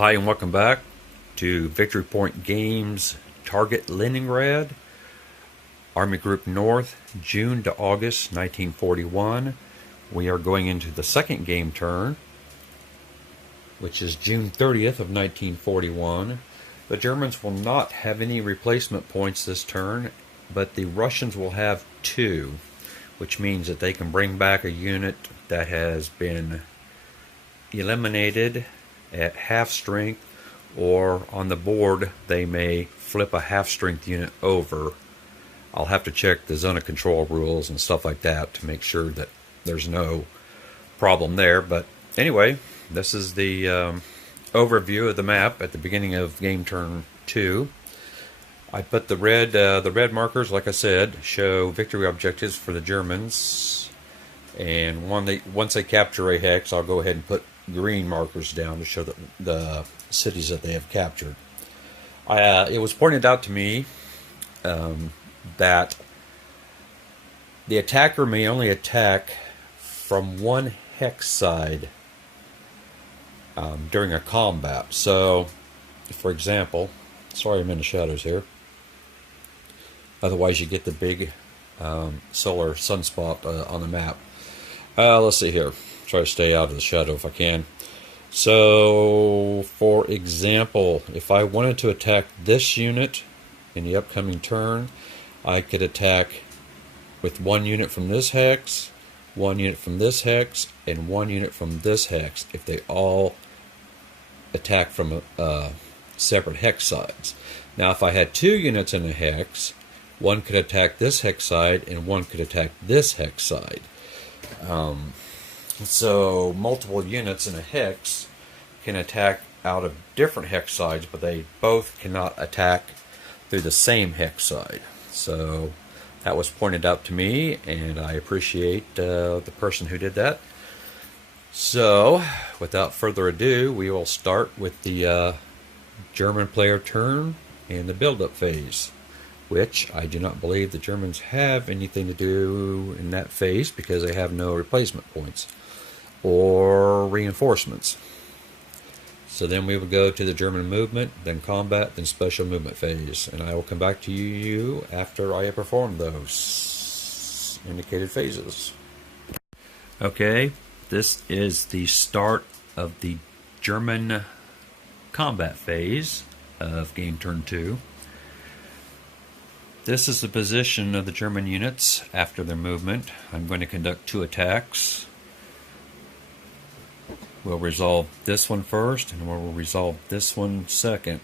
Hi and welcome back to Victory Point Games Target Leningrad, Army Group North, June to August 1941. We are going into the second game turn, which is June 30th of 1941. The Germans will not have any replacement points this turn, but the Russians will have 2, which means that they can bring back a unit that has been eliminated at half strength, or on the board they may flip a half strength unit over. I'll have to check the zone of control rules and stuff like that to make sure that there's no problem there. But anyway, this is the overview of the map at the beginning of game turn 2. I put the red markers, like I said, show victory objectives for the Germans, and once they capture a hex, I'll go ahead and put green markers down to show the cities that they have captured. It was pointed out to me that the attacker may only attack from one hex side during a combat. So, for example, sorry I'm in the shadows here. Otherwise you get the big solar sunspot on the map. Let's see here. Try to stay out of the shadow if I can. So, for example, if I wanted to attack this unit in the upcoming turn, I could attack with 1 unit from this hex, 1 unit from this hex, and 1 unit from this hex if they all attack from separate hex sides. Now, if I had 2 units in a hex, 1 could attack this hex side and 1 could attack this hex side. So multiple units in a hex can attack out of different hex sides, but they both cannot attack through the same hex side. So that was pointed out to me, and I appreciate the person who did that. So without further ado, we will start with the German player turn and the build-up phase, which I do not believe the Germans have anything to do in that phase because they have no replacement points or reinforcements. So then we will go to the German movement, then combat, then special movement phase, and I will come back to you after I have performed those indicated phases. Okay, this is the start of the German combat phase of game turn 2. This is the position of the German units after their movement. I'm going to conduct 2 attacks. We'll resolve this one first, and we'll resolve this one second.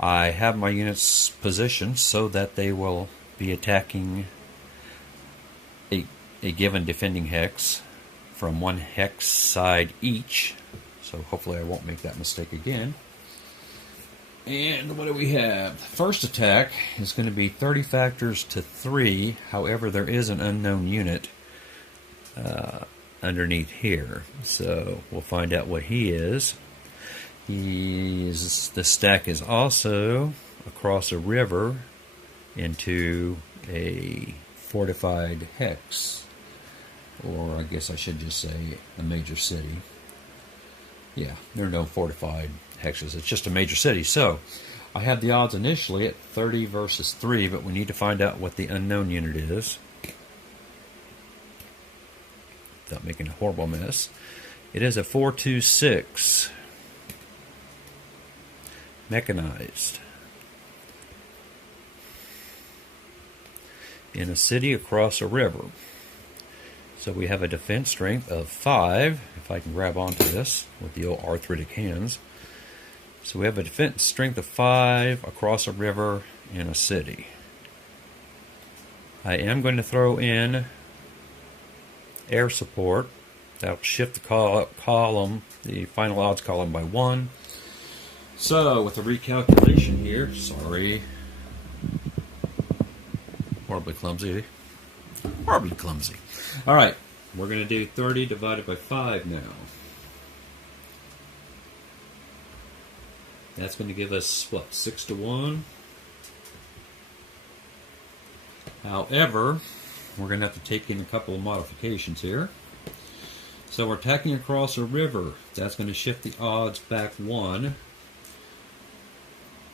I have my units positioned so that they will be attacking a given defending hex from 1 hex side each. So hopefully I won't make that mistake again. And what do we have? The first attack is going to be 30 factors to 3. However, there is an unknown unit underneath here. So we'll find out what he is. The stack is also across a river into a fortified hex. Or I guess I should just say a major city. Yeah, there are no fortified hexes. It's just a major city. So I have the odds initially at 30 versus 3, but we need to find out what the unknown unit is without making a horrible mess. It is a 426 mechanized in a city across a river. So we have a defense strength of 5, if I can grab onto this with the old arthritic hands. So we have a defense strength of 5 across a river in a city. I am going to throw in air support. That'll shift the column, the final odds column, by 1. So with a recalculation here, sorry, horribly clumsy. Alright, we're going to do 30 divided by 5 now. That's going to give us, what, 6 to 1? However, we're going to have to take in a couple of modifications here. So we're attacking across a river. That's going to shift the odds back 1.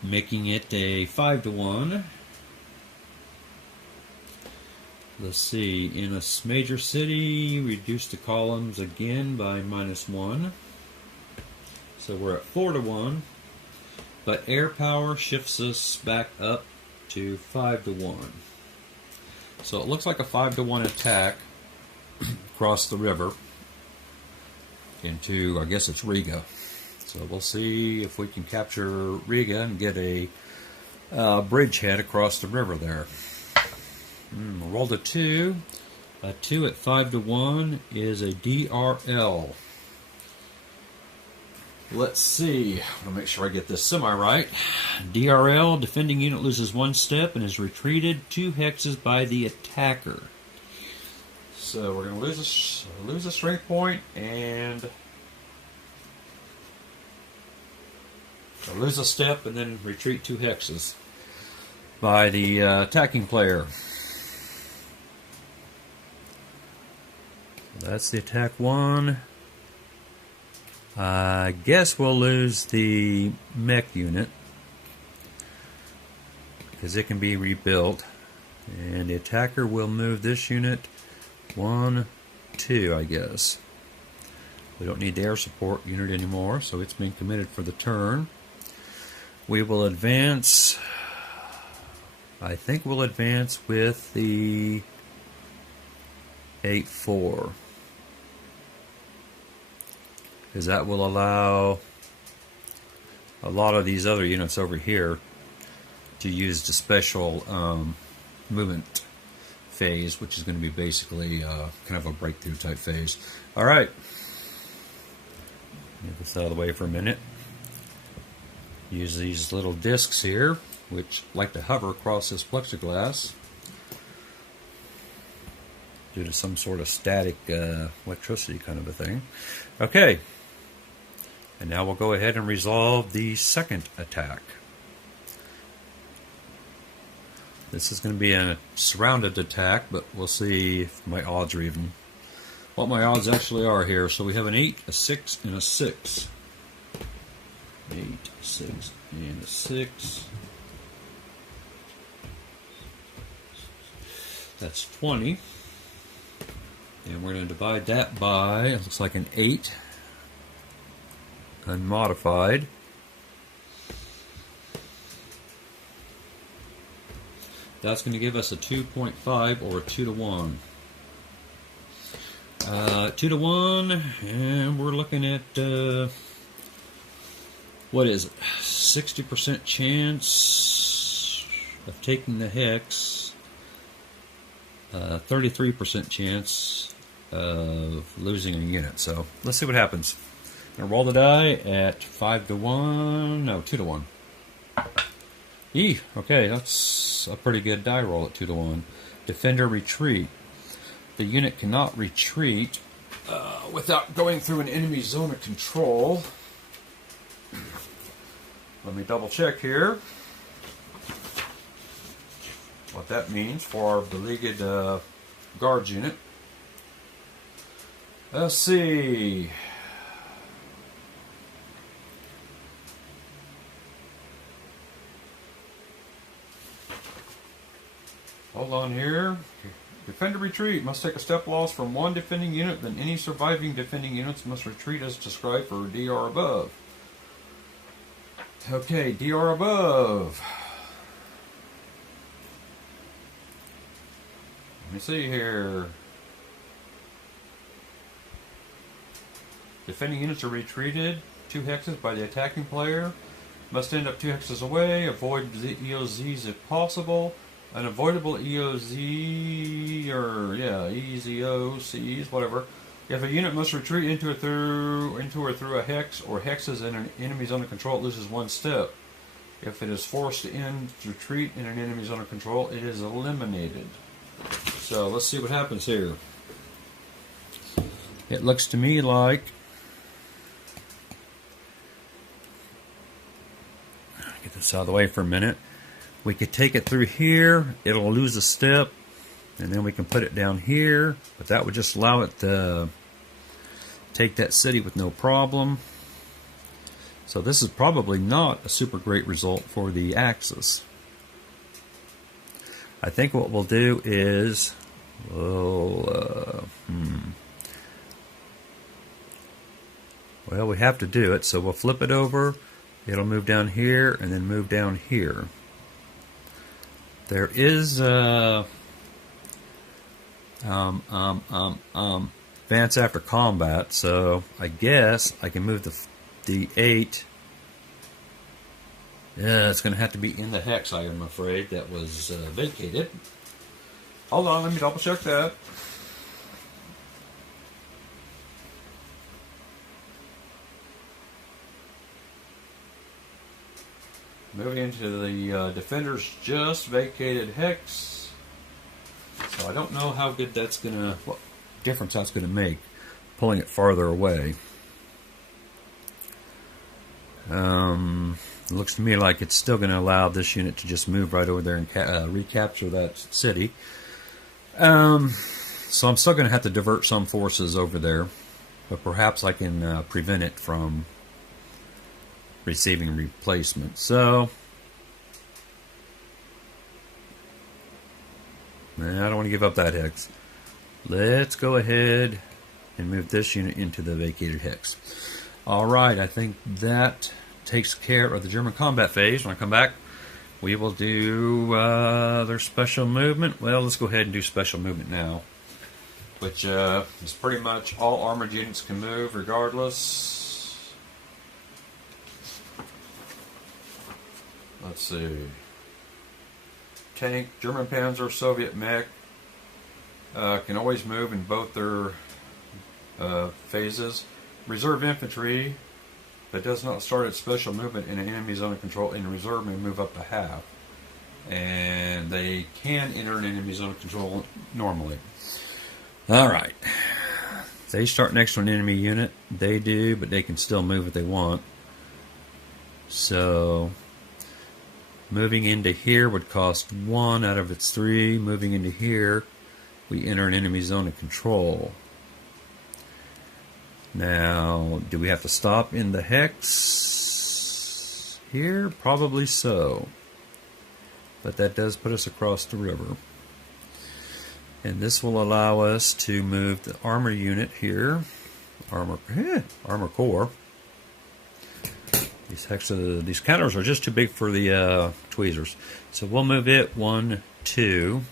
making it a 5-to-1. Let's see, in a major city, reduce the columns again by -1. So we're at 4-to-1. But air power shifts us back up to 5-to-1. So it looks like a 5-to-1 attack across the river into, I guess it's Riga. So we'll see if we can capture Riga and get a bridgehead across the river there. Rolled a 2. A 2 at 5-to-1 is a DRL. Let's see. I'll make sure I get this semi-right. DRL, defending unit loses 1 step and is retreated 2 hexes by the attacker. So we're going to lose a strength point and lose a step and then retreat 2 hexes by the attacking player. That's the attack 1. I guess we'll lose the mech unit because it can be rebuilt, and the attacker will move this unit 1, 2, I guess. We don't need the air support unit anymore, so it's been committed for the turn. We will advance. I think we'll advance with the 8-4. Because that will allow a lot of these other units over here to use the special movement phase, which is going to be basically kind of a breakthrough type phase. Alright, get this out of the way for a minute. Use these little discs here, which like to hover across this plexiglass due to some sort of static electricity kind of a thing. Okay. And now we'll go ahead and resolve the second attack. This is going to be a surrounded attack, but we'll see if my odds are even. What my odds actually are here. So we have an 8, a 6, and a 6. 8, 6, and a 6. That's 20. And we're going to divide that by, it looks like an 8. Unmodified. That's going to give us a 2.5 or a 2-to-1. 2-to-1, and we're looking at what is it? 60% chance of taking the hex. 33% chance of losing a unit. So let's see what happens. I'm going to roll the die at 5-to-1. No, 2-to-1. Okay, that's a pretty good die roll at 2-to-1. Defender retreat. The unit cannot retreat without going through an enemy zone of control. Let me double check here what that means for our beleaguered guards unit. Let's see. Hold on here. Defender retreat must take a step loss from one defending unit, then any surviving defending units must retreat as described for DR above. Okay, DR above. Let me see here. Defending units are retreated 2 hexes by the attacking player. Must end up 2 hexes away. Avoid the EOZs if possible. Unavoidable EOZ or EZOCs, whatever. If a unit must retreat into or through a hex or hexes in an enemy's under control, it loses 1 step. If it is forced to end retreat in an enemy's under control, it is eliminated. So let's see what happens here. It looks to me like get this out of the way for a minute. We could take it through here, it'll lose a step, and then we can put it down here, but that would just allow it to take that city with no problem. So this is probably not a super great result for the Axis. I think what we'll do is well, we have to do it, so we'll flip it over. It'll move down here and then move down here. There is advance after combat, so I guess I can move the 8. Yeah, it's going to have to be in the hex, I am afraid, that was vacated. Hold on, let me double check that. Moving into the Defender's just vacated hex. So I don't know how good that's going to, what difference that's going to make, pulling it farther away. It looks to me like it's still going to allow this unit to just move right over there and recapture that city. So I'm still going to have to divert some forces over there, but perhaps I can prevent it from receiving replacement. So I don't want to give up that hex. Let's go ahead and move this unit into the vacated hex. Alright, I think that takes care of the German combat phase. When I come back, we will do their special movement. Well, let's go ahead and do special movement now, which is pretty much all armored units can move regardless. Let's see. Tank, German Panzer, Soviet mech can always move in both their phases. Reserve infantry that does not start its special movement in an enemy zone of control in reserve may move up to half. And they can enter an enemy zone of control normally. Alright. They start next to an enemy unit. They do, but they can still move if they want. So moving into here would cost 1 out of its 3. Moving into here, we enter an enemy zone of control. Now, do we have to stop in the hex here? Probably so. But that does put us across the river. And this will allow us to move the armor unit here. Armor core. These counters are just too big for the tweezers. So we'll move it 1, 2.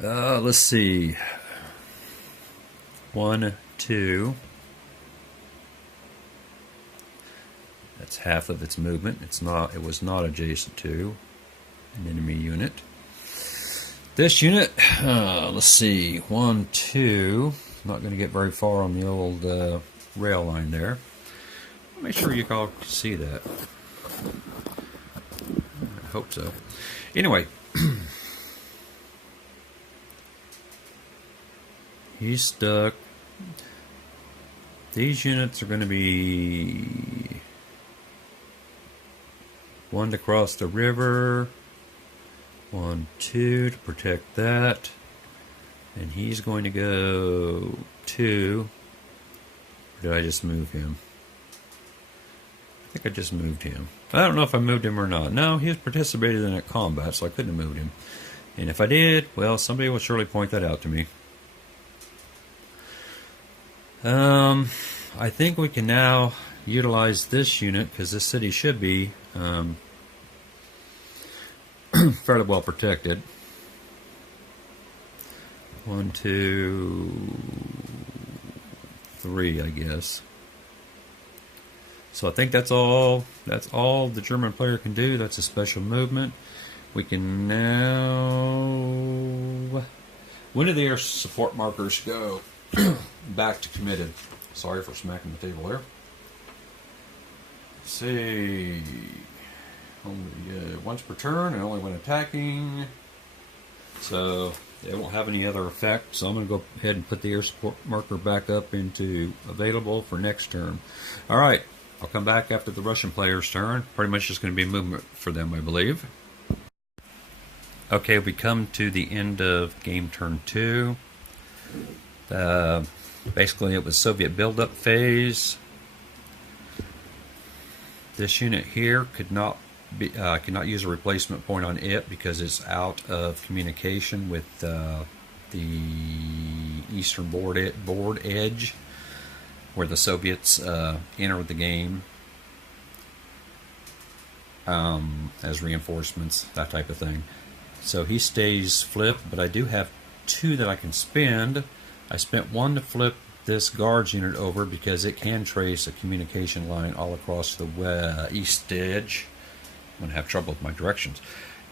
Let's see. 1, 2. That's half of its movement. It was not adjacent to an enemy unit. This unit, let's see. 1, 2. Not going to get very far on the old rail line there. Make sure you all can see that. I hope so. Anyway, he's stuck. These units are going to be 1 to cross the river, 1, 2 to protect that, and he's going to go 2. Or did I just move him? I think I just moved him. I don't know if I moved him or not. No, he has participated in that combat, so I couldn't have moved him. And if I did, well, somebody will surely point that out to me. I think we can now utilize this unit because this city should be fairly well protected. 1, 2, 3, I guess. So I think that's all the German player can do. That's a special movement. We can now... When do the air support markers go back to committed? Sorry for smacking the table there. Let's see. Only once per turn and only when attacking. So it won't have any other effect. So I'm going to go ahead and put the air support marker back up into available for next turn. Alright, I'll come back after the Russian player's turn. Pretty much just going to be movement for them, I believe. Okay, we come to the end of game turn 2. Basically, it was Soviet build-up phase. This unit here could not use a replacement point on it because it's out of communication with the eastern board edge, where the Soviets entered the game as reinforcements, that type of thing. So he stays flipped, but I do have 2 that I can spend. I spent 1 to flip this guards unit over because it can trace a communication line all across the east edge. I'm going to have trouble with my directions.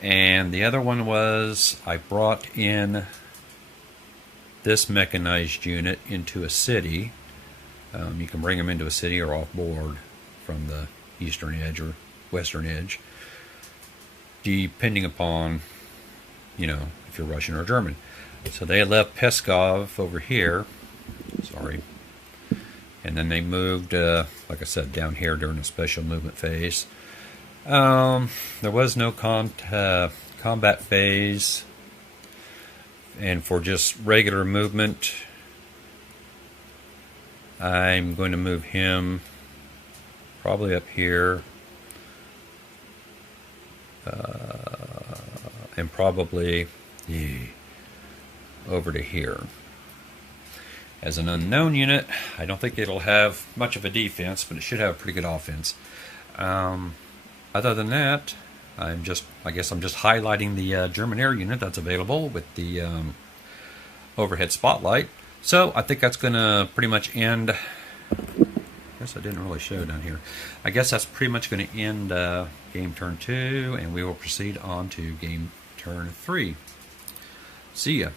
And the other one was I brought in this mechanized unit into a city. You can bring them into a city or off board from the eastern edge or western edge, depending upon, if you're Russian or German. So they left Peskov over here, and then they moved, like I said, down here during the special movement phase. There was no combat phase, and for just regular movement, I'm going to move him probably up here, and probably over to here. As an unknown unit, I don't think it'll have much of a defense, but it should have a pretty good offense. Other than that, I guess I'm just highlighting the German air unit that's available with the overhead spotlight. So I think that's going to pretty much end. I guess I didn't really show down here. I guess that's pretty much going to end game turn 2, and we will proceed on to game turn 3. See ya.